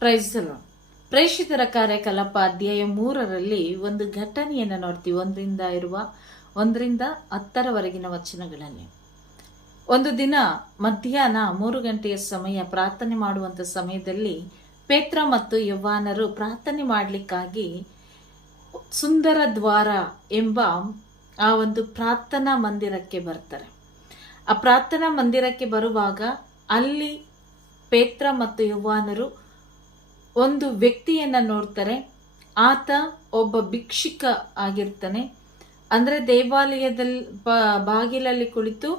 Price the lord. ಪ್ರೇಷಿತರ ಕಾರ್ಯಕಲಾಪ ಅಧ್ಯಾಯ 3ರಲ್ಲಿ ಒಂದು ಘಟನೆಯನ್ನು ನೋಡ್ತೀವಿ. 1ರಿಂದ 10ರವರೆಗಿನ ವಚನಗಳಲ್ಲಿ. ಒಂದು ದಿನ ಮಧ್ಯಾಹ್ನ 3 ಗಂಟೆಯ ಸಮಯ, ಪ್ರಾರ್ಥನೆ ಮಾಡುವಂತ ಸಮಯದಲ್ಲಿ ಪೇತ್ರ ಮತ್ತು ಯೌವನರು ಪ್ರಾರ್ಥನೆ ಮಾಡಲಿಕ್ಕಾಗಿ ಸುಂದರ ದ್ವಾರ ಎಂಬ ಆ ಒಂದು ಪ್ರಾರ್ಥನಾ ಮಂದಿರಕ್ಕೆ ಬರ್ತಾರೆ. ಆ ಪ್ರಾರ್ಥನಾ ಮಂದಿರಕ್ಕೆ ಬರುವಾಗ ಅಲ್ಲಿ ಪೇತ್ರ ಮತ್ತು ಯೌವನರು ಒಂದು ವ್ಯಕ್ತಿಯನ್ನ ನೋಡ್ತಾರೆ. ಆತ ಒಬ್ಬ ಭಿಕ್ಷುಕ ಆಗಿರ್ತಾನೆ. ಅಂದ್ರೆ ದೇವಾಲಯದಲ್ಲಿ ಬಾಗಿಲಲ್ಲಿ ಕುಳಿತು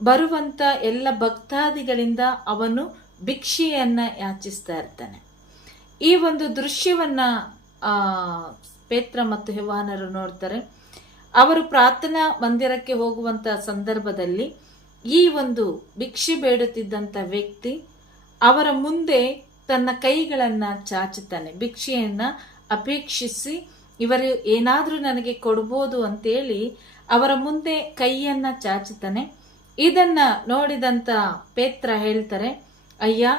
ಬರುವಂತ ಎಲ್ಲ ಭಕ್ತಾದಿಗಳಿಂದ ಅವನು ಭಿಕ್ಷೆಯನ್ನ ಯಾಚಿಸ್ತಾ ಇರ್ತಾನೆ. ಈ ಒಂದು ದೃಶ್ಯವನ್ನ ಪೇತ್ರ ಮತ್ತು ಯೌವನರು ನೋಡ್ತಾರೆ. ಅವರು ಪ್ರಾರ್ಥನಾ ಮಂದಿರಕ್ಕೆ ಹೋಗುವಂತ ಸಂದರ್ಭದಲ್ಲಿ ಈ ಒಂದು ಭಿಕ್ಷೆ ಬೇಡುತ್ತಿದ್ದಂತ ವ್ಯಕ್ತಿ ಅವರ ಮುಂದೆ ತನ್ನ ಕೈಗಳನ್ನ ಚಾಚುತ್ತಾನೆ. ಭಿಕ್ಷೆಯನ್ನ ಅಪೇಕ್ಷಿಸಿ ಇವರು ಏನಾದ್ರೂ ನನಗೆ ಕೊಡ್ಬೋದು ಅಂತೇಳಿ ಅವರ ಮುಂದೆ ಕೈಯನ್ನ ಚಾಚುತ್ತಾನೆ. ಇದನ್ನ ನೋಡಿದಂತ ಪೇತ್ರ ಹೇಳ್ತಾರೆ, ಅಯ್ಯ,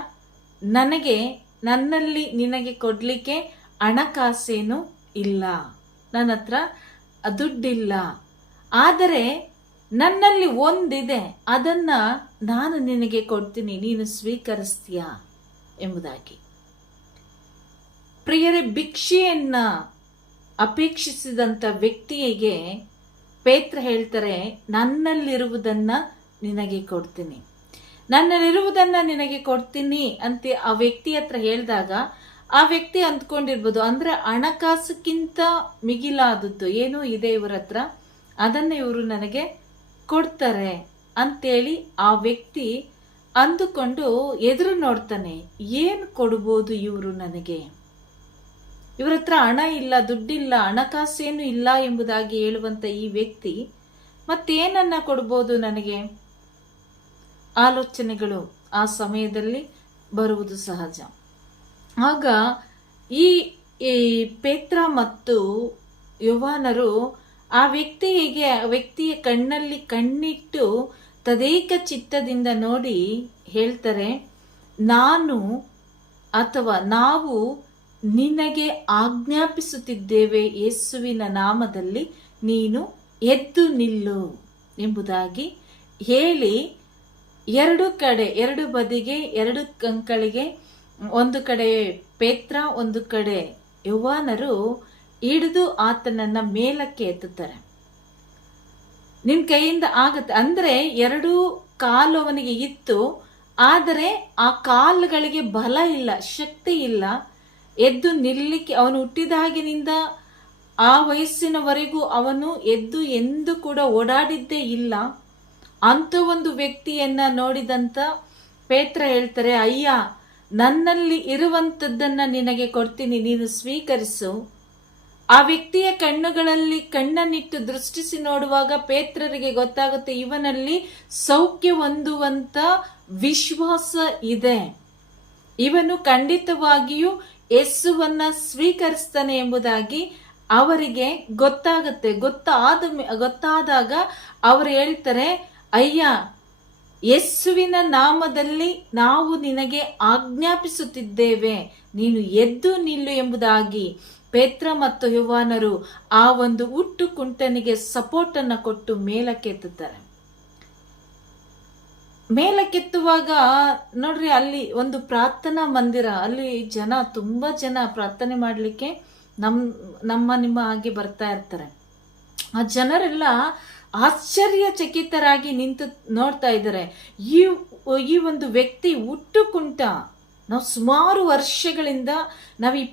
ನನ್ನಲ್ಲಿ ನಿನಗೆ ಕೊಡ್ಲಿಕ್ಕೆ ಹಣಕಾಸೇನು ಇಲ್ಲ, ನನ್ನ ಹತ್ರ ದುಡ್ಡಿಲ್ಲ, ಆದರೆ ನನ್ನಲ್ಲಿ ಒಂದಿದೆ, ಅದನ್ನ ನಾನು ನಿನಗೆ ಕೊಡ್ತೀನಿ, ನೀನು ಸ್ವೀಕರಿಸ್ತೀಯಾ ಎಂಬುದಾಗಿ. ಪ್ರಿಯರೇ, ಭಿಕ್ಷೆಯನ್ನ ಅಪೇಕ್ಷಿಸಿದಂತ ವ್ಯಕ್ತಿಗೆ ಪೇತ್ರ ಹೇಳ್ತಾರೆ, ನನ್ನಲ್ಲಿರುವುದನ್ನ ನಿನಗೆ ಕೊಡ್ತೀನಿ, ನನ್ನಲ್ಲಿರುವುದನ್ನ ನಿನಗೆ ಕೊಡ್ತೀನಿ ಅಂತ ಆ ವ್ಯಕ್ತಿ ಹತ್ರ ಹೇಳಿದಾಗ ಆ ವ್ಯಕ್ತಿ ಅಂದ್ಕೊಂಡಿರ್ಬೋದು, ಅಂದ್ರೆ ಹಣಕಾಸಕ್ಕಿಂತ ಮಿಗಿಲಾದದ್ದು ಏನೋ ಇದೆ ಇವರ ಹತ್ರ, ಅದನ್ನ ಇವರು ನನಗೆ ಕೊಡ್ತಾರೆ ಅಂತೇಳಿ ಆ ವ್ಯಕ್ತಿ ಅಂದುಕೊಂಡು ಎದುರು ನೋಡ್ತಾನೆ. ಏನು ಕೊಡ್ಬೋದು ಇವರು ನನಗೆ? ಇವರ ಹತ್ರ ಹಣ ಇಲ್ಲ, ದುಡ್ಡಿಲ್ಲ, ಹಣಕಾಸೇನು ಇಲ್ಲ ಎಂಬುದಾಗಿ ಹೇಳುವಂತ ಈ ವ್ಯಕ್ತಿ ಮತ್ತೇನನ್ನ ಕೊಡ್ಬೋದು ನನಗೆ? ಆಲೋಚನೆಗಳು ಆ ಸಮಯದಲ್ಲಿ ಬರುವುದು ಸಹಜ. ಆಗ ಈ ಪೇತ್ರ ಮತ್ತು ಯೌವನರು ಆ ವ್ಯಕ್ತಿಯ ಕಣ್ಣಲ್ಲಿ ಕಣ್ಣಿಟ್ಟು ತದೇಕ ಚಿತ್ತದಿಂದ ನೋಡಿ ಹೇಳ್ತಾರೆ, ನಾವು ನಿನಗೆ ಆಜ್ಞಾಪಿಸುತ್ತಿದ್ದೇವೆ, ಯೇಸುವಿನ ನಾಮದಲ್ಲಿ ನೀನು ಎದ್ದು ನಿಲ್ಲು ಎಂಬುದಾಗಿ ಹೇಳಿ ಎರಡು ಬದಿಗೆ, ಎರಡು ಕಂಕಳಿಗೆ, ಒಂದು ಕಡೆ ಪೇತ್ರ, ಒಂದು ಕಡೆ ಯೌವನರು ಹಿಡಿದು ಆತನನ್ನ ಮೇಲಕ್ಕೆ ಎತ್ತುತ್ತಾರೆ. ನಿನ್ ಕೈಯಿಂದ ಆಗತ್ತೆ ಅಂದ್ರೆ ಎರಡು ಕಾಲು ಅವನಿಗೆ ಇತ್ತು, ಆದರೆ ಆ ಕಾಲುಗಳಿಗೆ ಬಲ ಇಲ್ಲ, ಶಕ್ತಿ ಇಲ್ಲ. ಎದ್ದು ನಿಲ್ಲಿಕ್ಕೆ ಅವನು ಹುಟ್ಟಿದಾಗಿನಿಂದ ಆ ವಯಸ್ಸಿನವರೆಗೂ ಅವನು ಎದ್ದು ಎಂದು ಕೂಡ ಓಡಾಡಿದ್ದೇ ಇಲ್ಲ. ಅಂತ ಒಂದು ವ್ಯಕ್ತಿಯನ್ನ ನೋಡಿದಂತ ಪೇತ್ರ ಹೇಳ್ತಾರೆ, ಅಯ್ಯ, ನನ್ನಲ್ಲಿ ಇರುವಂತದ್ದನ್ನ ನಿನಗೆ ಕೊಡ್ತೀನಿ, ನೀನು ಸ್ವೀಕರಿಸು. ಆ ವ್ಯಕ್ತಿಯ ಕಣ್ಣುಗಳಲ್ಲಿ ಕಣ್ಣನ್ನಿಟ್ಟು ದೃಷ್ಟಿಸಿ ನೋಡುವಾಗ ಪೇತ್ರರಿಗೆ ಗೊತ್ತಾಗುತ್ತೆ, ಇವನಲ್ಲಿ ಸೌಖ್ಯ ಹೊಂದುವಂತ ವಿಶ್ವಾಸ ಇದೆ, ಇವನು ಖಂಡಿತವಾಗಿಯೂ ಯೇಸುವನ್ನ ಸ್ವೀಕರಿಸ್ತಾನೆ ಎಂಬುದಾಗಿ ಅವರಿಗೆ ಗೊತ್ತಾಗುತ್ತೆ. ಗೊತ್ತಾದಾಗ ಅವರು ಹೇಳ್ತಾರೆ, ಅಯ್ಯ, ಯೇಸುವಿನ ನಾಮದಲ್ಲಿ ನಾವು ನಿನಗೆ ಆಜ್ಞಾಪಿಸುತ್ತಿದ್ದೇವೆ, ನೀನು ಎದ್ದು ನಿಲ್ಲು ಎಂಬುದಾಗಿ ಪೇತ್ರ ಮತ್ತು ಯೌವನರು ಆ ಒಂದು ಹುಟ್ಟು ಕುಂಟನಿಗೆ ಸಪೋರ್ಟ್ ಅನ್ನ ಕೊಟ್ಟು ಮೇಲಕ್ಕೆತ್ತುತ್ತಾರೆ. ಮೇಲಕ್ಕೆತ್ತುವಾಗ ನೋಡ್ರಿ, ಅಲ್ಲಿ ಒಂದು ಪ್ರಾರ್ಥನಾ ಮಂದಿರ, ಅಲ್ಲಿ ತುಂಬಾ ಜನ ಪ್ರಾರ್ಥನೆ ಮಾಡ್ಲಿಕ್ಕೆ ನಿಮ್ಮ ಹಾಗೆ ಬರ್ತಾ ಇರ್ತಾರೆ. ಆ ಜನರೆಲ್ಲ ಆಶ್ಚರ್ಯಚಕಿತರಾಗಿ ನಿಂತು ನೋಡ್ತಾ ಇದ್ದಾರೆ. ಈ ಒಂದು ವ್ಯಕ್ತಿ ಹುಟ್ಟು ಕುಂಟ, ನಾವು ಸುಮಾರು ವರ್ಷಗಳಿಂದ ನಾವು ಈ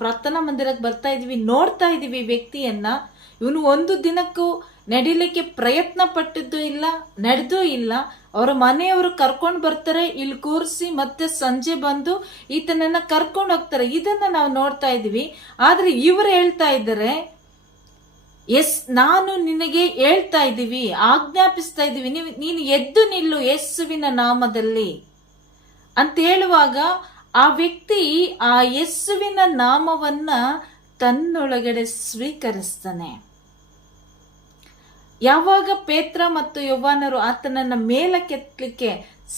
ಪ್ರಾರ್ಥನಾ ಮಂದಿರಕ್ಕೆ ಬರ್ತಾ ಇದೀವಿ, ನೋಡ್ತಾ ಇದೀವಿ ವ್ಯಕ್ತಿಯನ್ನ. ಇವನು ಒಂದು ದಿನಕ್ಕೂ ನಡಿಲಿಕ್ಕೆ ಪ್ರಯತ್ನ ಪಟ್ಟಿದ್ದು ಇಲ್ಲ, ನಡೆದೂ ಇಲ್ಲ. ಅವರ ಮನೆಯವರು ಕರ್ಕೊಂಡು ಬರ್ತಾರೆ, ಇಲ್ಲಿ ಕೂರಿಸಿ ಮತ್ತೆ ಸಂಜೆ ಬಂದು ಈತನನ್ನ ಕರ್ಕೊಂಡು ಹೋಗ್ತಾರೆ. ಇದನ್ನ ನಾವು ನೋಡ್ತಾ ಇದೀವಿ. ಆದ್ರೆ ಇವರು ಹೇಳ್ತಾ ಇದ್ದಾರೆ, ನಾನು ನಿನಗೆ ಹೇಳ್ತಾ ಇದ್ದೀವಿ, ಆಜ್ಞಾಪಿಸ್ತಾ ಇದ್ದೀವಿ, ನೀನು ಎದ್ದು ನಿಲ್ಲು ಯೇಸುವಿನ ನಾಮದಲ್ಲಿ ಅಂತ ಹೇಳುವಾಗ ಆ ವ್ಯಕ್ತಿ ಆ ಯೇಸುವಿನ ನಾಮವನ್ನ ತನ್ನೊಳಗಡೆ ಸ್ವೀಕರಿಸ್ತಾನೆ. ಯಾವಾಗ ಪೇತ್ರ ಮತ್ತು ಯೌವನರು ಆತನನ್ನ ಮೇಲಕ್ಕೆತ್ತಲಿಕ್ಕೆ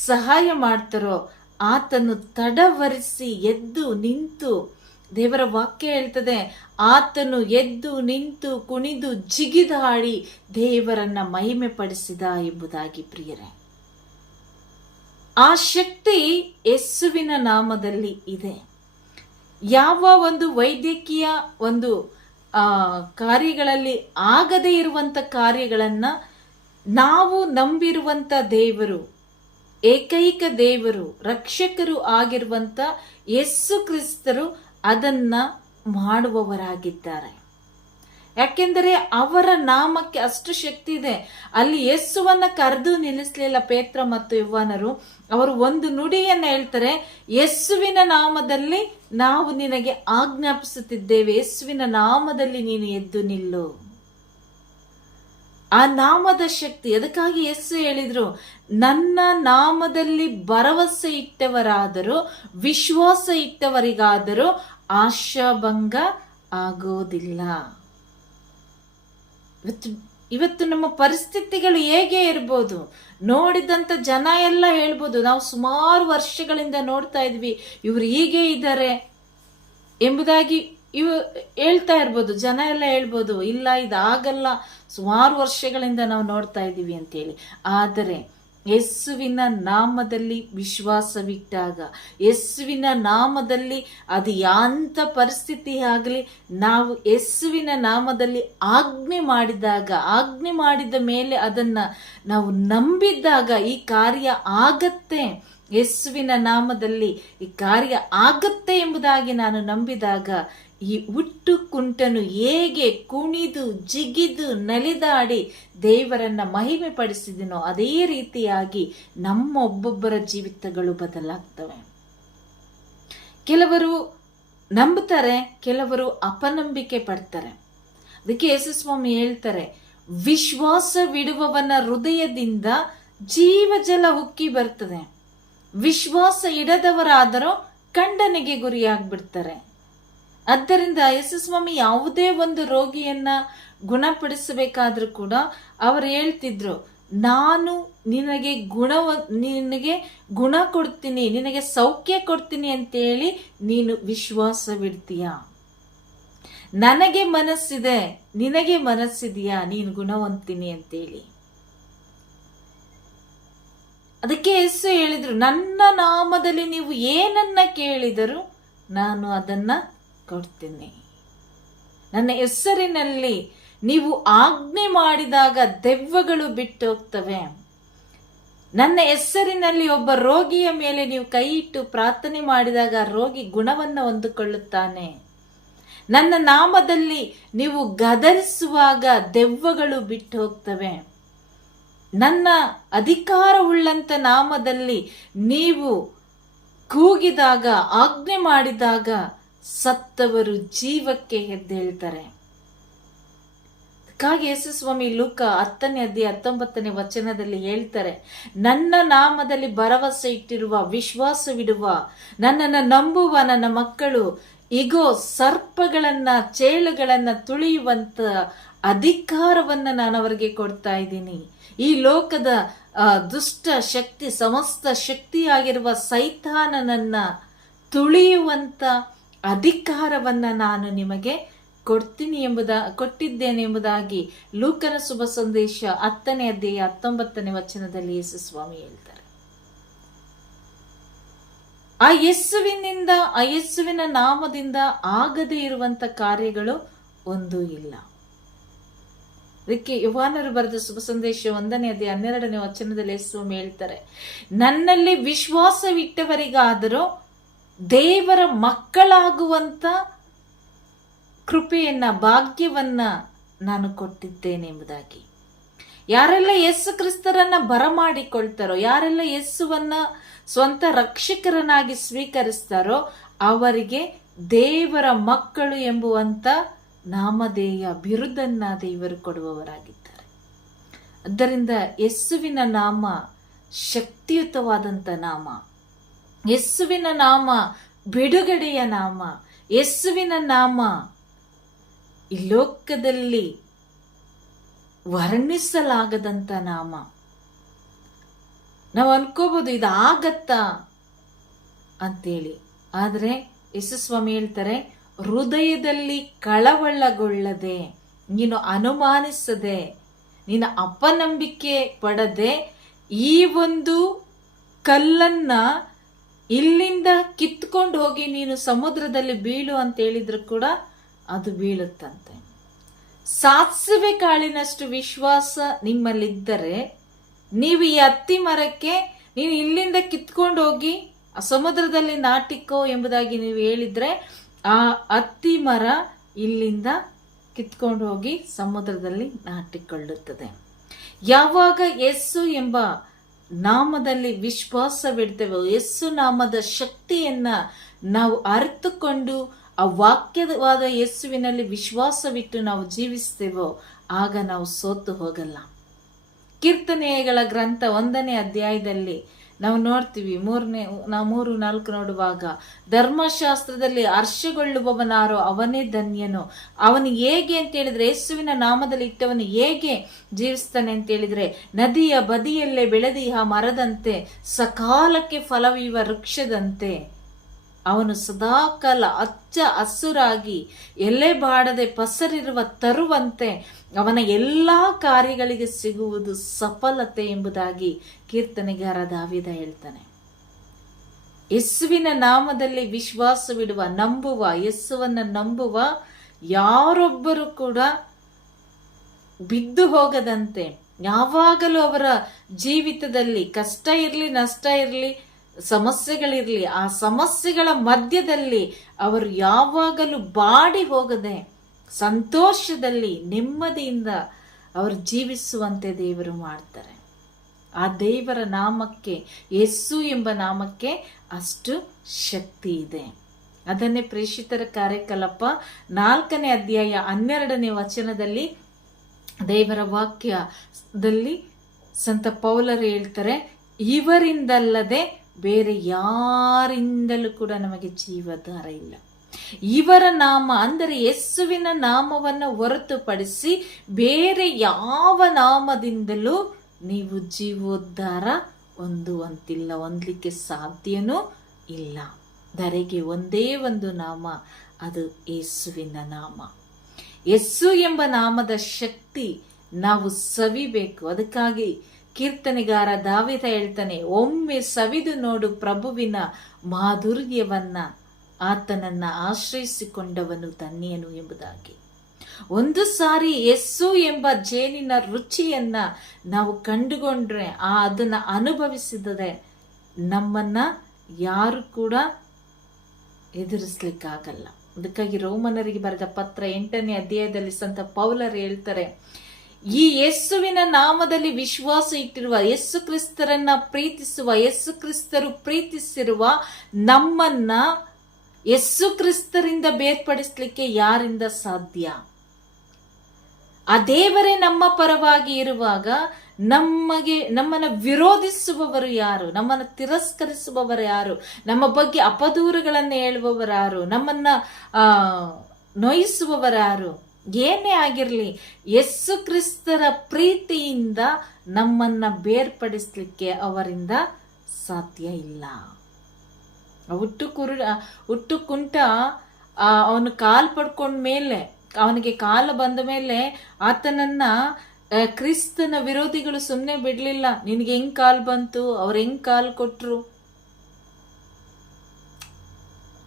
ಸಹಾಯ ಮಾಡ್ತಾರೋ ಆತನು ತಡವರಿಸಿ ಎದ್ದು ನಿಂತು, ದೇವರ ವಾಕ್ಯ ಹೇಳ್ತದೆ, ಆತನು ಎದ್ದು ನಿಂತು ಕುಣಿದು ಜಿಗಿದಾಡಿ ದೇವರನ್ನ ಮಹಿಮೆ ಪಡಿಸಿದ ಎಂಬುದಾಗಿ. ಪ್ರಿಯರೇ, ಆ ಶಕ್ತಿ ಯೇಸುವಿನ ನಾಮದಲ್ಲಿ ಇದೆ. ಯಾವ ಒಂದು ವೈದ್ಯಕೀಯ ಒಂದು ಕಾರ್ಯಗಳಲ್ಲಿ ಆಗದೇ ಇರುವಂತ ಕಾರ್ಯಗಳನ್ನ ನಾವು ನಂಬಿರುವಂತ ದೇವರು, ಏಕೈಕ ದೇವರು, ರಕ್ಷಕರು ಆಗಿರುವಂತ ಯೇಸು ಕ್ರಿಸ್ತರು ಅದನ್ನ ಮಾಡುವವರಾಗಿದ್ದಾರೆ. ಯಾಕೆಂದರೆ ಅವರ ನಾಮಕ್ಕೆ ಅಷ್ಟು ಶಕ್ತಿ ಇದೆ. ಅಲ್ಲಿ ಯೇಸುವನ್ನ ಕರೆದು ನಿಲ್ಲಿಸಲಿಲ್ಲ ಪೇತ್ರ ಮತ್ತು ಯೋವಾನರು. ಅವರು ಒಂದು ನುಡಿಯನ್ನ ಹೇಳ್ತಾರೆ, ಯೇಸುವಿನ ನಾಮದಲ್ಲಿ ನಾವು ನಿನಗೆ ಆಜ್ಞಾಪಿಸುತ್ತಿದ್ದೇವೆ, ಯೇಸುವಿನ ನಾಮದಲ್ಲಿ ನೀನು ಎದ್ದು ನಿಲ್ಲು. ಆ ನಾಮದ ಶಕ್ತಿ. ಅದಕ್ಕಾಗಿ ಯೇಸು ಹೇಳಿದ್ರು, ನನ್ನ ನಾಮದಲ್ಲಿ ಭರವಸೆ ಇಟ್ಟವರಾದರೂ, ವಿಶ್ವಾಸ ಇಟ್ಟವರಿಗಾದರೂ ಆಶಾಭಂಗ ಆಗೋದಿಲ್ಲ. ಇವತ್ತು ನಮ್ಮ ಪರಿಸ್ಥಿತಿಗಳು ಹೇಗೆ ಇರ್ಬೋದು, ನೋಡಿದಂತ ಜನ ಎಲ್ಲ ಹೇಳ್ಬೋದು, ನಾವು ಸುಮಾರು ವರ್ಷಗಳಿಂದ ನೋಡ್ತಾ ಇದ್ವಿ, ಇವ್ರು ಹೀಗೆ ಇದ್ದಾರೆ ಎಂಬುದಾಗಿ ಹೇಳ್ತಾ ಇರ್ಬೋದು. ಜನ ಎಲ್ಲ ಹೇಳ್ಬೋದು, ಇಲ್ಲ ಇದಾಗಲ್ಲ, ಸುಮಾರು ವರ್ಷಗಳಿಂದ ನಾವು ನೋಡ್ತಾ ಇದ್ದೀವಿ ಅಂತೇಳಿ. ಆದರೆ ಯೇಸುವಿನ ನಾಮದಲ್ಲಿ ವಿಶ್ವಾಸವಿಟ್ಟಾಗ, ಯೇಸುವಿನ ನಾಮದಲ್ಲಿ ಅದು ಯಾಂತ ಪರಿಸ್ಥಿತಿ ಆಗಲಿ, ನಾವು ಯೇಸುವಿನ ನಾಮದಲ್ಲಿ ಆಜ್ಞೆ ಮಾಡಿದ ಮೇಲೆ ಅದನ್ನ ನಾವು ನಂಬಿದ್ದಾಗ ಈ ಕಾರ್ಯ ಆಗತ್ತೆ. ಯೇಸುವಿನ ನಾಮದಲ್ಲಿ ಈ ಕಾರ್ಯ ಆಗತ್ತೆ ಎಂಬುದಾಗಿ ನಾನು ನಂಬಿದಾಗ, ಈ ಹುಟ್ಟು ಕುಂಟನು ಹೇಗೆ ಕುಣಿದು ಜಿಗಿದು ನಲಿದಾಡಿ ದೇವರನ್ನ ಮಹಿಮೆ ಪಡಿಸಿದನೋ ಅದೇ ರೀತಿಯಾಗಿ ನಮ್ಮ ಒಬ್ಬೊಬ್ಬರ ಜೀವಿತಗಳು ಬದಲಾಗ್ತವೆ. ಕೆಲವರು ನಂಬುತ್ತಾರೆ, ಕೆಲವರು ಅಪನಂಬಿಕೆ ಪಡ್ತಾರೆ. ಅದಕ್ಕೆ ಯೇಸುಸ್ವಾಮಿ ಹೇಳ್ತಾರೆ, ವಿಶ್ವಾಸವಿಡುವವನ ಹೃದಯದಿಂದ ಜೀವಜಲ ಉಕ್ಕಿ ಬರ್ತದೆ, ವಿಶ್ವಾಸ ಇಡದವರಾದರೂ ಖಂಡನೆಗೆ ಗುರಿಯಾಗ್ಬಿಡ್ತಾರೆ. ಆದ್ದರಿಂದ ಯೇಸುಸ್ವಾಮಿ ಯಾವುದೇ ಒಂದು ರೋಗಿಯನ್ನ ಗುಣಪಡಿಸಬೇಕಾದ್ರೂ ಕೂಡ ಅವರು ಹೇಳ್ತಿದ್ರು, ನಾನು ನಿನಗೆ ಗುಣ ಕೊಡ್ತೀನಿ, ನಿನಗೆ ಸೌಖ್ಯ ಕೊಡ್ತೀನಿ ಅಂತೇಳಿ ನೀನು ವಿಶ್ವಾಸವಿಡ್ತೀಯ. ನನಗೆ ಮನಸ್ಸಿದೆ, ನಿನಗೆ ಮನಸ್ಸಿದೆಯಾ, ನೀನು ಗುಣವಂತೀನಿ ಅಂತೇಳಿ. ಅದಕ್ಕೆ ಯೇಸು ಹೇಳಿದ್ರು, ನನ್ನ ನಾಮದಲ್ಲಿ ನೀವು ಏನನ್ನ ಕೇಳಿದರೂ ನಾನು ಅದನ್ನ ಕೊಡ್ತೀನಿ. ನನ್ನ ಹೆಸರಿನಲ್ಲಿ ನೀವು ಆಜ್ಞೆ ಮಾಡಿದಾಗ ದೆವ್ವಗಳು ಬಿಟ್ಟು ಹೋಗ್ತವೆ. ನನ್ನ ಹೆಸರಿನಲ್ಲಿ ಒಬ್ಬ ರೋಗಿಯ ಮೇಲೆ ನೀವು ಕೈ ಇಟ್ಟು ಪ್ರಾರ್ಥನೆ ಮಾಡಿದಾಗ ರೋಗಿ ಗುಣವನ್ನ ಹೊಂದಿಕೊಳ್ಳುತ್ತಾನೆ. ನನ್ನ ನಾಮದಲ್ಲಿ ನೀವು ಗದರಿಸುವಾಗ ದೆವ್ವಗಳು ಬಿಟ್ಟು ಹೋಗ್ತವೆ. ನನ್ನ ಅಧಿಕಾರವುಳ್ಳಂತ ನಾಮದಲ್ಲಿ ನೀವು ಕೂಗಿದಾಗ, ಆಜ್ಞೆ ಮಾಡಿದಾಗ ಸತ್ತವರು ಜೀವಕ್ಕೆ ಎದ್ದೇಳ್ತಾರೆ. ಅದಕ್ಕಾಗಿ ಯೇಸುಸ್ವಾಮಿ ಲೂಕ 10ನೇ ಅಧ್ಯಾಯ 19ನೇ ವಚನದಲ್ಲಿ ಹೇಳ್ತಾರೆ, ನನ್ನ ನಾಮದಲ್ಲಿ ಭರವಸೆ ಇಟ್ಟಿರುವ, ವಿಶ್ವಾಸವಿಡುವ, ನನ್ನನ್ನು ನಂಬುವ ನನ್ನ ಮಕ್ಕಳು ಇಗೋ ಸರ್ಪಗಳನ್ನ ಚೇಳುಗಳನ್ನ ತುಳಿಯುವಂತ ಅಧಿಕಾರವನ್ನ ನಾನು ಅವರಿಗೆ ಕೊಡ್ತಾ ಇದ್ದೀನಿ. ಈ ಲೋಕದ ದುಷ್ಟ ಶಕ್ತಿ, ಸಮಸ್ತ ಶಕ್ತಿಯಾಗಿರುವ ಸೈತಾನನನ್ನ ತುಳಿಯುವಂತ ಅಧಿಕಾರವನ್ನ ನಾನು ನಿಮಗೆ ಕೊಟ್ಟಿದ್ದೇನೆ ಎಂಬುದಾಗಿ ಲೂಕನ ಶುಭ ಸಂದೇಶ 10ನೇ ಅಧ್ಯಾಯ 19ನೇ ವಚನದಲ್ಲಿ ಯೇಸುಸ್ವಾಮಿ ಹೇಳ್ತಾರೆ. ಆ ಯೇಸುವಿನ ನಾಮದಿಂದ ಆಗದೇ ಇರುವಂತ ಕಾರ್ಯಗಳು ಒಂದೂ ಇಲ್ಲ. ಅದಕ್ಕೆ ಯೋವಾನರು ಬರೆದ ಶುಭ ಸಂದೇಶ 1ನೇ ಅಧ್ಯಾಯ 12ನೇ ವಚನದಲ್ಲಿ ಯೇಸುಸ್ವಾಮಿ ಹೇಳ್ತಾರೆ, ನನ್ನಲ್ಲಿ ವಿಶ್ವಾಸವಿಟ್ಟವರಿಗಾದರೂ ದೇವರ ಮಕ್ಕಳಾಗುವಂತ ಕೃಪೆಯನ್ನ, ಭಾಗ್ಯವನ್ನ ನಾನು ಕೊಟ್ಟಿದ್ದೇನೆ ಎಂಬುದಾಗಿ. ಯಾರೆಲ್ಲ ಯೇಸು ಕ್ರಿಸ್ತರನ್ನ ಬರಮಾಡಿಕೊಳ್ತಾರೋ, ಯಾರೆಲ್ಲ ಯೇಸುವನ್ನ ಸ್ವಂತ ರಕ್ಷಕರನ್ನಾಗಿ ಸ್ವೀಕರಿಸ್ತಾರೋ ಅವರಿಗೆ ದೇವರ ಮಕ್ಕಳು ಎಂಬುವಂತ ನಾಮಧೇಯ ಬಿರುದನ್ನ ದೇವರು ಕೊಡುವವರಾಗಿದ್ದಾರೆ. ಆದ್ದರಿಂದ ಯೇಸುವಿನ ನಾಮ ಶಕ್ತಿಯುತವಾದಂತ ನಾಮ, ಯೇಸುವಿನ ನಾಮ ಬಿಡುಗಡೆಯ ನಾಮ, ಯೇಸುವಿನ ನಾಮ ಈ ಲೋಕದಲ್ಲಿ ವರ್ಣಿಸಲಾಗದಂತ ನಾಮ. ನಾವು ಅನ್ಕೋಬಹುದು, ಇದಾಗತ್ತಾ, ಅಂತೇಳಿ. ಆದರೆ ಯೇಸುಸ್ವಾಮಿ ಹೇಳ್ತಾರೆ, ಹೃದಯದಲ್ಲಿ ಕಳವಳಗೊಳ್ಳದೆ, ನೀನು ಅನುಮಾನಿಸದೆ, ನೀನು ಅಪನಂಬಿಕೆ ಪಡದೆ, ಈ ಒಂದು ಕಲ್ಲನ್ನ ಇಲ್ಲಿಂದ ಕಿತ್ಕೊಂಡು ಹೋಗಿ ನೀನು ಸಮುದ್ರದಲ್ಲಿ ಬೀಳು ಅಂತ ಹೇಳಿದ್ರು ಕೂಡ ಅದು ಬೀಳುತ್ತಂತೆ. ಸಾಸಿವೆ ಕಾಳಿನಷ್ಟು ವಿಶ್ವಾಸ ನಿಮ್ಮಲ್ಲಿದ್ದರೆ ನೀವು ಈ ಅತ್ತಿ ಮರಕ್ಕೆ ನೀನು ಇಲ್ಲಿಂದ ಕಿತ್ಕೊಂಡು ಹೋಗಿ ಆ ಸಮುದ್ರದಲ್ಲಿ ನಾಟಿಕೋ ಎಂಬುದಾಗಿ ನೀವು ಹೇಳಿದ್ರೆ ಆ ಅತ್ತಿ ಮರ ಇಲ್ಲಿಂದ ಕಿತ್ಕೊಂಡು ಹೋಗಿ ಸಮುದ್ರದಲ್ಲಿ ನಾಟಿಕೊಳ್ಳುತ್ತದೆ. ಯಾವಾಗ ಯೇಸು ಎಂಬ ನಾಮದಲ್ಲಿ ವಿಶ್ವಾಸವಿಡ್ತೇವೋ, ಯೇಸು ನಾಮದ ಶಕ್ತಿಯನ್ನ ನಾವು ಅರಿತುಕೊಂಡು ಆ ವಾಕ್ಯವಾದ ಯೇಸುವಿನಲ್ಲಿ ವಿಶ್ವಾಸವಿಟ್ಟು ನಾವು ಜೀವಿಸ್ತೇವೋ, ಆಗ ನಾವು ಸೋತು ಹೋಗಲ್ಲ. ಕೀರ್ತನೆಗಳ ಗ್ರಂಥ 1ನೇ ಅಧ್ಯಾಯದಲ್ಲಿ ನಾವು ನೋಡ್ತೀವಿ, 3-4 ನೋಡುವಾಗ, ಧರ್ಮಶಾಸ್ತ್ರದಲ್ಲಿ ಹರ್ಷಗೊಳ್ಳುವವನಾರೋ ಅವನೇ ಧನ್ಯನು. ಅವನು ಹೇಗೆ ಅಂತ ಹೇಳಿದ್ರೆ, ಯೇಸುವಿನ ನಾಮದಲ್ಲಿ ಇಟ್ಟವನು ಹೇಗೆ ಜೀವಿಸ್ತಾನೆ ಅಂತ ಹೇಳಿದ್ರೆ, ನದಿಯ ಬದಿಯಲ್ಲೇ ಬೆಳೆದಿಹ ಮರದಂತೆ, ಸಕಾಲಕ್ಕೆ ಫಲವೀವ ವೃಕ್ಷದಂತೆ ಅವನು ಸದಾಕಾಲ ಹಚ್ಚ ಹಸುರಾಗಿ ಎಲೆ ಬಾಡದೆ ಪಸರಿರುವ ತರುವಂತೆ ಅವನ ಎಲ್ಲಾ ಕಾರ್ಯಗಳಿಗೆ ಸಿಗುವುದು ಸಫಲತೆ ಎಂಬುದಾಗಿ ಕೀರ್ತನೆಗಾರ ದಾವೀದ ಹೇಳ್ತಾನೆ. ಯೇಸುವಿನ ನಾಮದಲ್ಲಿ ವಿಶ್ವಾಸವಿಡುವ, ನಂಬುವ, ಯೇಸುವನ್ನ ನಂಬುವ ಯಾರೊಬ್ಬರು ಕೂಡ ಬಿದ್ದು ಹೋಗದಂತೆ, ಯಾವಾಗಲೂ ಅವರ ಜೀವಿತದಲ್ಲಿ ಕಷ್ಟ ಇರಲಿ, ನಷ್ಟ ಇರಲಿ, ಸಮಸ್ಯೆಗಳಿರಲಿ, ಆ ಸಮಸ್ಯೆಗಳ ಮಧ್ಯದಲ್ಲಿ ಅವರು ಯಾವಾಗಲೂ ಬಾಡಿ ಹೋಗದೆ ಸಂತೋಷದಲ್ಲಿ ನೆಮ್ಮದಿಯಿಂದ ಅವರು ಜೀವಿಸುವಂತೆ ದೇವರು ಮಾಡ್ತಾರೆ. ಆ ದೇವರ ನಾಮಕ್ಕೆ, ಯೇಸು ಎಂಬ ನಾಮಕ್ಕೆ ಅಷ್ಟು ಶಕ್ತಿ ಇದೆ. ಅದನ್ನೇ ಪ್ರೇಷಿತರ ಕಾರ್ಯಕಲಾಪ 4ನೇ ಅಧ್ಯಾಯ 12ನೇ ವಚನದಲ್ಲಿ ದೇವರ ವಾಕ್ಯದಲ್ಲಿ ಸಂತ ಪೌಲರು ಹೇಳ್ತಾರೆ, ಇವರಿಂದಲ್ಲದೆ ಬೇರೆ ಯಾರಿಂದಲೂ ಕೂಡ ನಮಗೆ ಜೀವಾಧಾರ ಇಲ್ಲ. ಇವರ ನಾಮ ಅಂದರೆ ಯೇಸುವಿನ ನಾಮವನ್ನು ಹೊರತುಪಡಿಸಿ ಬೇರೆ ಯಾವ ನಾಮದಿಂದಲೂ ನೀವು ಜೀವೋದ್ಧಾರ ಹೊಂದುವಂತಿಲ್ಲ, ಹೊಂದಲಿಕ್ಕೆ ಸಾಧ್ಯನೂ ಇಲ್ಲ. ಧರೆಗೆ ಒಂದೇ ಒಂದು ನಾಮ, ಅದು ಯೇಸುವಿನ ನಾಮ. ಯೇಸು ಎಂಬ ನಾಮದ ಶಕ್ತಿ ನಾವು ಸವಿಬೇಕು. ಅದಕ್ಕಾಗಿ ಕೀರ್ತನೆಗಾರ ದಾವೀದ ಹೇಳ್ತಾನೆ, ಒಮ್ಮೆ ಸವಿದು ನೋಡು ಪ್ರಭುವಿನ ಮಾಧುರ್ಯವನ್ನ, ಆತನನ್ನ ಆಶ್ರಯಿಸಿಕೊಂಡವನು ಧನ್ಯನು ಎಂಬುದಾಗಿ. ಒಂದು ಸಾರಿ ಯೇಸು ಎಂಬ ಜೇನಿನ ರುಚಿಯನ್ನ ನಾವು ಕಂಡುಕೊಂಡ್ರೆ, ಅದನ್ನ ಅನುಭವಿಸಿದರೆ ನಮ್ಮನ್ನ ಯಾರು ಕೂಡ ಎದುರಿಸ್ಲಿಕ್ಕಾಗಲ್ಲ. ಅದಕ್ಕಾಗಿ ರೋಮನರಿಗೆ ಬರೆದ ಪತ್ರ 8ನೇ ಅಧ್ಯಾಯದಲ್ಲಿ ಸಂತ ಪೌಲರು ಹೇಳ್ತಾರೆ, ಈ ಯೇಸುವಿನ ನಾಮದಲ್ಲಿ ವಿಶ್ವಾಸ ಇಟ್ಟಿರುವ, ಯೇಸು ಕ್ರಿಸ್ತರನ್ನ ಪ್ರೀತಿಸುವ, ಯೇಸು ಕ್ರಿಸ್ತರು ಪ್ರೀತಿಸಿರುವ ನಮ್ಮನ್ನ ಯೇಸು ಕ್ರಿಸ್ತರಿಂದ ಬೇರ್ಪಡಿಸ್ಲಿಕ್ಕೆ ಯಾರಿಂದ ಸಾಧ್ಯ? ಆ ದೇವರೇ ನಮ್ಮ ಪರವಾಗಿ ಇರುವಾಗ ನಮ್ಮನ್ನ ವಿರೋಧಿಸುವವರು ಯಾರು? ನಮ್ಮನ್ನು ತಿರಸ್ಕರಿಸುವವರು ಯಾರು? ನಮ್ಮ ಬಗ್ಗೆ ಅಪದೂರುಗಳನ್ನು ಹೇಳುವವರು ಯಾರು? ನಮ್ಮನ್ನ ನೋಯಿಸುವವರು ಯಾರು? ಏನೇ ಆಗಿರಲಿ, ಯೇಸು ಕ್ರಿಸ್ತರ ಪ್ರೀತಿಯಿಂದ ನಮ್ಮನ್ನ ಬೇರ್ಪಡಿಸ್ಲಿಕ್ಕೆ ಅವರಿಂದ ಸಾಧ್ಯ ಇಲ್ಲ. ಹುಟ್ಟು ಕುಂಟ ಅವನು ಕಾಲು ಪಡ್ಕೊಂಡ ಮೇಲೆ, ಅವನಿಗೆ ಕಾಲು ಬಂದ ಮೇಲೆ ಆತನನ್ನ ಕ್ರಿಸ್ತನ ವಿರೋಧಿಗಳು ಸುಮ್ಮನೆ ಬಿಡ್ಲಿಲ್ಲ. ನಿನ್ಗೆ ಹೆಂಗ್ ಕಾಲು ಬಂತು, ಅವ್ರು ಹೆಂಗ್ ಕಾಲು ಕೊಟ್ರು,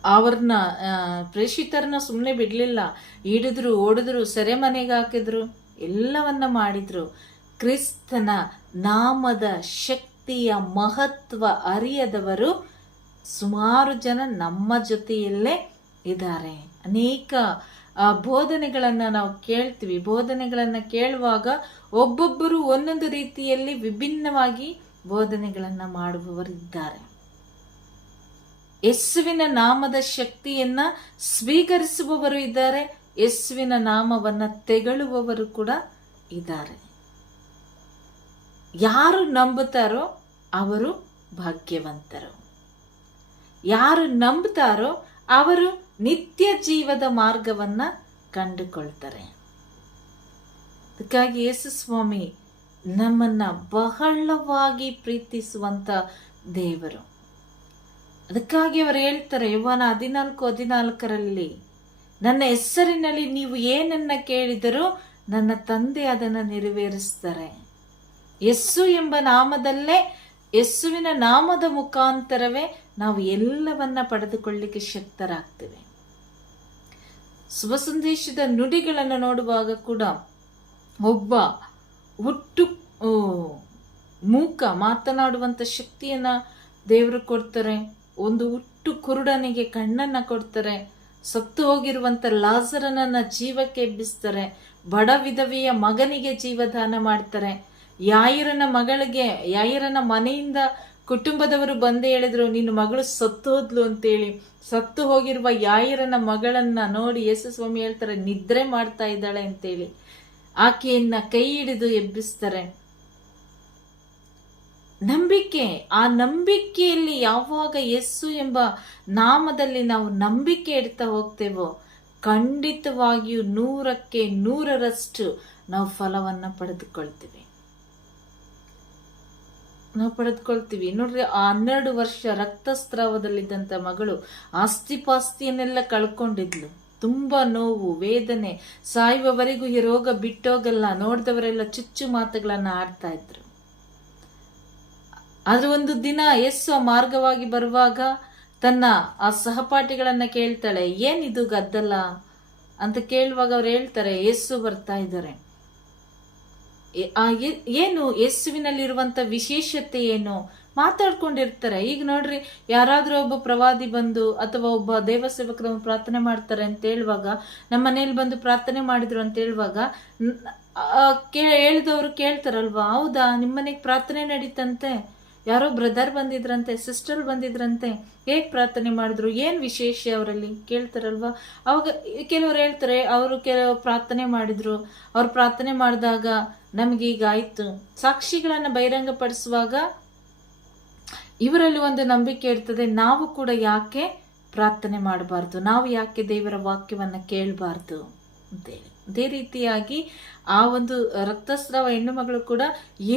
ಅವ್ರನ್ನ ಪ್ರೇಷಿತರನ್ನ ಸುಮ್ಮನೆ ಬಿಡ್ಲಿಲ್ಲ. ಹಿಡಿದ್ರು, ಓಡಿದ್ರು, ಸೆರೆಮನೆಗೆ ಹಾಕಿದ್ರು, ಎಲ್ಲವನ್ನ ಮಾಡಿದ್ರು. ಕ್ರಿಸ್ತನ ನಾಮದ ಶಕ್ತಿಯ ಮಹತ್ವ ಅರಿಯದವರು ಸುಮಾರು ಜನ ನಮ್ಮ ಜೊತೆಯಲ್ಲೇ ಇದ್ದಾರೆ. ಅನೇಕ ಬೋಧನೆಗಳನ್ನ ನಾವು ಕೇಳ್ತೀವಿ. ಬೋಧನೆಗಳನ್ನ ಕೇಳುವಾಗ ಒಬ್ಬೊಬ್ಬರು ಒಂದೊಂದು ರೀತಿಯಲ್ಲಿ ವಿಭಿನ್ನವಾಗಿ ಬೋಧನೆಗಳನ್ನ ಮಾಡುವವರಿದ್ದಾರೆ. ಯೇಸುವಿನ ನಾಮದ ಶಕ್ತಿಯನ್ನ ಸ್ವೀಕರಿಸುವವರು ಇದ್ದಾರೆ, ಯೇಸುವಿನ ನಾಮವನ್ನ ತೆಗಳುವವರು ಕೂಡ ಇದ್ದಾರೆ. ಯಾರು ನಂಬುತ್ತಾರೋ ಅವರು ಭಾಗ್ಯವಂತರು. ಯಾರು ನಂಬುತ್ತಾರೋ ಅವರು ನಿತ್ಯ ಜೀವದ ಮಾರ್ಗವನ್ನ ಕಂಡುಕೊಳ್ತಾರೆ. ಅದಕ್ಕಾಗಿ ಯೇಸು ಸ್ವಾಮಿ ನಮ್ಮನ್ನ ಬಹಳವಾಗಿ ಪ್ರೀತಿಸುವಂತ ದೇವರು. ಅದಕ್ಕಾಗಿ ಅವರು ಹೇಳ್ತಾರೆ ಯೋಹಾನ 14:14 ನನ್ನ ಹೆಸರಿನಲ್ಲಿ ನೀವು ಏನನ್ನ ಕೇಳಿದರೂ ನನ್ನ ತಂದೆ ಅದನ್ನು ನೆರವೇರಿಸ್ತಾರೆ. ಯೇಸು ಎಂಬ ನಾಮದಲ್ಲೇ, ಯೇಸುವಿನ ನಾಮದ ಮುಖಾಂತರವೇ ನಾವು ಎಲ್ಲವನ್ನ ಪಡೆದುಕೊಳ್ಳಿಕ್ಕೆ ಶಕ್ತರಾಗ್ತೇವೆ. ಶುಭ ಸಂದೇಶದ ನುಡಿಗಳನ್ನು ನೋಡುವಾಗ ಕೂಡ ಒಬ್ಬ ಹುಟ್ಟು ಮೂಕ ಮಾತನಾಡುವಂತ ಶಕ್ತಿಯನ್ನ ದೇವರು ಕೊಡ್ತಾರೆ. ಒಂದು ಹುಟ್ಟು ಕುರುಡನಿಗೆ ಕಣ್ಣನ್ನ ಕೊಡ್ತಾರೆ. ಸತ್ತು ಹೋಗಿರುವಂತ ಲಾಜರನನ್ನ ಜೀವಕ್ಕೆ ಎಬ್ಬಿಸ್ತಾರೆ. ಬಡ ವಿಧವೆಯ ಮಗನಿಗೆ ಜೀವದಾನ ಮಾಡ್ತಾರೆ. ಯಾಯಿರನ ಮನೆಯಿಂದ ಕುಟುಂಬದವರು ಬಂದು ಹೇಳಿದ್ರು, ನಿನ್ನ ಮಗಳು ಸತ್ತು ಹೋದ್ಲು ಅಂತೇಳಿ. ಸತ್ತು ಹೋಗಿರುವ ಯಾಯಿರನ ಮಗಳನ್ನ ನೋಡಿ ಯೇಸು ಸ್ವಾಮಿ ಹೇಳ್ತಾರೆ, ನಿದ್ರೆ ಮಾಡ್ತಾ ಇದ್ದಾಳೆ ಅಂತೇಳಿ. ಆಕೆಯನ್ನ ಕೈ ಹಿಡಿದು ಎಬ್ಬಿಸ್ತಾರೆ. ನಂಬಿಕೆ, ಆ ನಂಬಿಕೆಯಲ್ಲಿ ಯಾವಾಗ ಯೇಸು ಎಂಬ ನಾಮದಲ್ಲಿ ನಾವು ನಂಬಿಕೆ ಇಡ್ತಾ ಹೋಗ್ತೇವೋ ಖಂಡಿತವಾಗಿಯೂ 100ಕ್ಕೆ 100ರಷ್ಟು ನಾವು ಫಲವನ್ನ ಪಡೆದುಕೊಳ್ತೀವಿ. ನೋಡ್ರಿ, ಆ 12 ವರ್ಷ ರಕ್ತಸ್ರಾವದಲ್ಲಿದ್ದಂತ ಮಗಳು ಆಸ್ತಿಪಾಸ್ತಿಯನ್ನೆಲ್ಲ ಕಳ್ಕೊಂಡಿದ್ಲು. ತುಂಬಾ ನೋವು, ವೇದನೆ, ಸಾಯುವವರೆಗೂ ಈ ರೋಗ ಬಿಟ್ಟೋಗಲ್ಲ. ನೋಡಿದವರೆಲ್ಲ ಚುಚ್ಚು ಮಾತುಗಳನ್ನ ಆಡ್ತಾ ಇದ್ರು. ಆದ್ರೆ ಒಂದು ದಿನ ಯೇಸು ಆ ಮಾರ್ಗವಾಗಿ ಬರುವಾಗ ತನ್ನ ಆ ಸಹಪಾಠಿಗಳನ್ನ ಕೇಳ್ತಾಳೆ, ಏನಿದು ಗದ್ದಲ ಅಂತ ಕೇಳುವಾಗ ಅವ್ರು ಹೇಳ್ತಾರೆ, ಯೇಸು ಬರ್ತಾ ಇದ್ದಾರೆ. ಏನು ಯೇಸುವಿನಲ್ಲಿರುವಂತ ವಿಶೇಷತೆ ಏನು ಮಾತಾಡ್ಕೊಂಡಿರ್ತಾರೆ. ಈಗ ನೋಡ್ರಿ, ಯಾರಾದ್ರೂ ಒಬ್ಬ ಪ್ರವಾದಿ ಬಂದು ಅಥವಾ ಒಬ್ಬ ದೇವ ಸೇವಕರು ಪ್ರಾರ್ಥನೆ ಮಾಡ್ತಾರೆ ಅಂತ ಹೇಳುವಾಗ, ನಮ್ಮ ಮನೇಲಿ ಬಂದು ಪ್ರಾರ್ಥನೆ ಮಾಡಿದ್ರು ಅಂತ ಹೇಳುವಾಗ ಹೇಳಿದವರು ಕೇಳ್ತಾರಲ್ವಾ, ಹೌದಾ ನಿಮ್ಮನೆಗೆ ಪ್ರಾರ್ಥನೆ ನಡೀತಂತೆ, ಯಾರೋ ಬ್ರದರ್ ಬಂದಿದ್ರಂತೆ, ಸಿಸ್ಟರ್ ಬಂದಿದ್ರಂತೆ, ಹೇಗ್ ಪ್ರಾರ್ಥನೆ ಮಾಡಿದ್ರು, ಏನ್ ವಿಶೇಷ ಅವರಲ್ಲಿ ಕೇಳ್ತಾರಲ್ವಾ. ಅವಾಗ ಕೆಲವರು ಹೇಳ್ತಾರೆ, ಅವರು ಕೆಲವು ಪ್ರಾರ್ಥನೆ ಮಾಡಿದ್ರು, ಅವ್ರು ಪ್ರಾರ್ಥನೆ ಮಾಡಿದಾಗ ನಮ್ಗೀಗ ಆಯ್ತು. ಸಾಕ್ಷಿಗಳನ್ನ ಬಹಿರಂಗ ಪಡಿಸುವಾಗ ಇವರಲ್ಲಿ ಒಂದು ನಂಬಿಕೆ ಇರ್ತದೆ, ನಾವು ಕೂಡ ಯಾಕೆ ಪ್ರಾರ್ಥನೆ ಮಾಡಬಾರ್ದು, ನಾವು ಯಾಕೆ ದೇವರ ವಾಕ್ಯವನ್ನ ಕೇಳಬಾರ್ದು ಅಂತೇಳಿ. ಅದೇ ರೀತಿಯಾಗಿ ಆ ಒಂದು ರಕ್ತಸ್ರಾವ ಹೆಣ್ಣು ಮಗಳು ಕೂಡ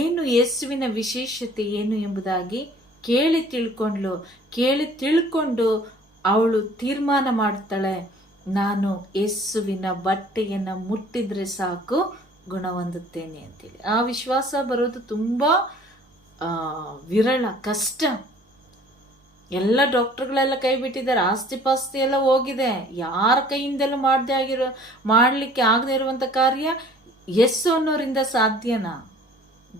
ಏನು ಯೇಸುವಿನ ವಿಶೇಷತೆ ಏನು ಎಂಬುದಾಗಿ ಕೇಳಿ ತಿಳ್ಕೊಂಡು ಅವಳು ತೀರ್ಮಾನ ಮಾಡ್ತಾಳೆ, ನಾನು ಯೇಸುವಿನ ಬಟ್ಟೆಯನ್ನ ಮುಟ್ಟಿದ್ರೆ ಸಾಕು ಗುಣ ಹೊಂದುತ್ತೇನೆ ಅಂತೇಳಿ. ಆ ವಿಶ್ವಾಸ ಬರೋದು ತುಂಬಾ ವಿರಳ, ಕಷ್ಟ. ಎಲ್ಲ ಡಾಕ್ಟರ್ಗಳೆಲ್ಲ ಕೈ ಬಿಟ್ಟಿದ್ದಾರೆ, ಆಸ್ತಿ ಪಾಸ್ತಿ ಎಲ್ಲ ಹೋಗಿದೆ, ಯಾರ ಕೈಯಿಂದಲೂ ಮಾಡ್ಲಿಕ್ಕೆ ಆಗದೆ ಇರುವಂತ ಕಾರ್ಯ ಯೇಸು ಅನ್ನೋರಿಂದ ಸಾಧ್ಯನಾ?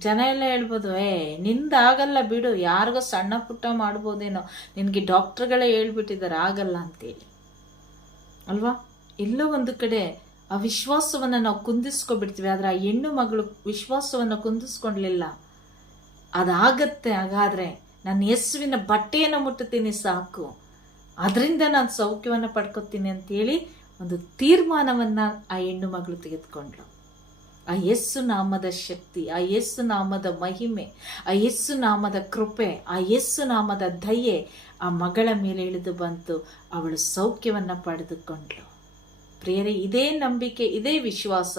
ಜನ ಎಲ್ಲ ಹೇಳ್ಬೋದು, ನಿಂದಾಗಲ್ಲ ಬಿಡು, ಯಾರಿಗೋ ಸಣ್ಣ ಪುಟ್ಟ ಮಾಡ್ಬೋದೇನೋ, ನಿನ್ಗೆ ಡಾಕ್ಟರ್ಗಳೇ ಹೇಳ್ಬಿಟ್ಟಿದ್ದಾರೆ ಆಗಲ್ಲ ಅಂತೇಳಿ ಅಲ್ವಾ. ಎಲ್ಲೋ ಒಂದು ಕಡೆ ಆ ವಿಶ್ವಾಸವನ್ನ ನಾವು ಕುಂದಿಸ್ಕೊಬಿಡ್ತೀವಿ. ಆದ್ರೆ ಆ ಹೆಣ್ಣು ಮಗಳು ವಿಶ್ವಾಸವನ್ನ ಕುಂದಿಸ್ಕೊಂಡ್ಲಿಲ್ಲ. ಅದಾಗತ್ತೆ, ಹಾಗಾದ್ರೆ ನಾನು ಯೇಸುವಿನ ಬಟ್ಟೆಯನ್ನು ಮುಟ್ಟುತ್ತೀನಿ ಸಾಕು, ಅದರಿಂದ ನಾನು ಸೌಖ್ಯವನ್ನ ಪಡ್ಕೊತೀನಿ ಅಂತೇಳಿ ಒಂದು ತೀರ್ಮಾನವನ್ನ ಆ ಹೆಣ್ಣು ಮಗಳು ತೆಗೆದುಕೊಂಡ್ಳು. ಆ ಯೇಸು ನಾಮದ ಶಕ್ತಿ, ಆ ಯೇಸು ನಾಮದ ಮಹಿಮೆ, ಆ ಯೇಸು ನಾಮದ ಕೃಪೆ, ಆ ಯೇಸು ನಾಮದ ದಯೆ ಆ ಮಗಳ ಮೇಲೆ ಇಳಿದು ಬಂತು. ಅವಳು ಸೌಖ್ಯವನ್ನ ಪಡೆದುಕೊಂಡ್ಳು. ಪ್ರಿಯರೇ, ಇದೇ ನಂಬಿಕೆ, ಇದೇ ವಿಶ್ವಾಸ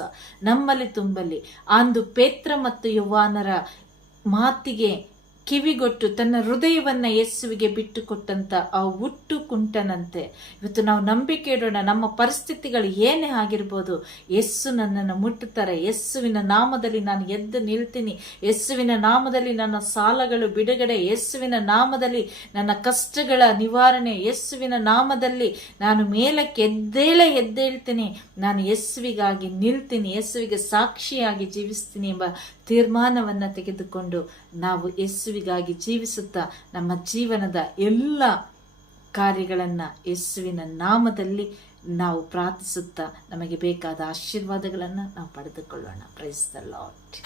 ನಮ್ಮಲ್ಲಿ ತುಂಬಲಿ. ಅಂದು ಪೇತ್ರ ಮತ್ತು ಯೋಹಾನರ ಮಾತಿಗೆ ಕಿವಿಗೊಟ್ಟು ತನ್ನ ಹೃದಯವನ್ನ ಯೇಸುವಿಗೆ ಬಿಟ್ಟು ಕೊಟ್ಟಂತ ಆ ಹುಟ್ಟು ಕುಂಟನಂತೆ ಇವತ್ತು ನಾವು ನಂಬಿಕೆ ಇಡೋಣ. ನಮ್ಮ ಪರಿಸ್ಥಿತಿಗಳು ಏನೇ ಆಗಿರ್ಬೋದು, ಯೇಸು ನನ್ನನ್ನು ಮುಟ್ಟುತ್ತಾರೆ. ಯೇಸುವಿನ ನಾಮದಲ್ಲಿ ನಾನು ಎದ್ದು ನಿಲ್ತೀನಿ. ಯೇಸುವಿನ ನಾಮದಲ್ಲಿ ನನ್ನ ಸಾಲಗಳು ಬಿಡುಗಡೆ, ಯೇಸುವಿನ ನಾಮದಲ್ಲಿ ನನ್ನ ಕಷ್ಟಗಳ ನಿವಾರಣೆ, ಯೇಸುವಿನ ನಾಮದಲ್ಲಿ ನಾನು ಮೇಲಕ್ಕೆ ಎದ್ದೇಳ್ತೀನಿ. ನಾನು ಯೇಸುವಿಗಾಗಿ ನಿಲ್ತೀನಿ, ಯೇಸುವಿಗೆ ಸಾಕ್ಷಿಯಾಗಿ ಜೀವಿಸ್ತೀನಿ ಎಂಬ ತೀರ್ಮಾನವನ್ನ ತೆಗೆದುಕೊಂಡು ನಾವು ಯೇಸುವಿಗಾಗಿ ಜೀವಿಸುತ್ತಾ ನಮ್ಮ ಜೀವನದ ಎಲ್ಲ ಕಾರ್ಯಗಳನ್ನ ಯೇಸುವಿನ ನಾಮದಲ್ಲಿ ನಾವು ಪ್ರಾರ್ಥಿಸುತ್ತಾ ನಮಗೆ ಬೇಕಾದ ಆಶೀರ್ವಾದಗಳನ್ನು ನಾವು ಪಡೆದುಕೊಳ್ಳೋಣ. Praise the lord.